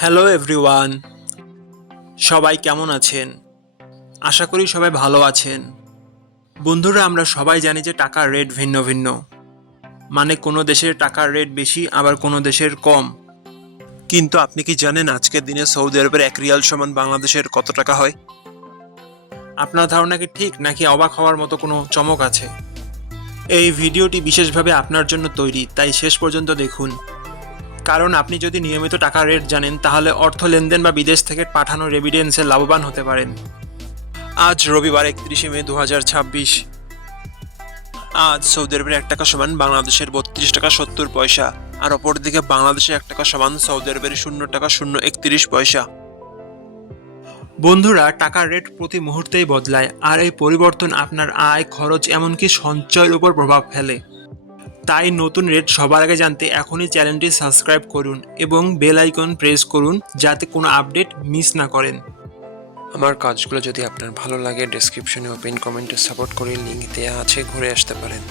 Hello everyone, সবাই কেমন আছেন? আশা করি সবাই ভালো আছেন। বন্ধুরা, আমরা সবাই জানি যে টাকার রেট ভিন্ন ভিন্ন। মানে কোনো দেশের টাকার রেট বেশি, আবার কোনো দেশের কম। কিন্তু আপনি কি জানেন আজকের দিনে সৌদি আরবের 1 রিয়াল সমান বাংলাদেশের কত টাকা হয়? আপনার ধারণা কি ঠিক, নাকি অবাক হওয়ার মতো কোনো চমক আছে? এই ভিডিওটি বিশেষভাবে আপনার জন্য তৈরি, তাই শেষ পর্যন্ত দেখুন। কারণ আপনি যদি নিয়মিত টাকার রেট জানেন, তাহলে অর্থ লেনদেন বা বিদেশ থেকে পাঠানো রেমিটেন্সে লাভবান হতে পারেন। আজ রবিবার 31শে মে 2026। আজ সৌদি আরবের 1 টাকা সমান বাংলাদেশের 32 টাকা 70 পয়সা, আর অপরদিকে বাংলাদেশে 1 টাকা সমান সৌদি আরবের 0 টাকা 031 পয়সা। বন্ধুরা, টাকার রেট প্রতি মুহূর্তেই বদলায়, আর এই পরিবর্তন আপনার আয়, খরচ, এমনকি সঞ্চয়ের উপর প্রভাব ফেলে। তাই নতুন রেট সবার আগে জানতে এখনই চ্যানেলটি সাবস্ক্রাইব করুন এবং বেল আইকন প্রেস করুন, যাতে কোনো আপডেট মিস না করেন। আমার কাজগুলো যদি আপনার ভালো লাগে, ডেসক্রিপশনে ও পিন কমেন্টে সাপোর্ট করে লিঙ্ক দেওয়া আছে, ঘুরে আসতে পারেন।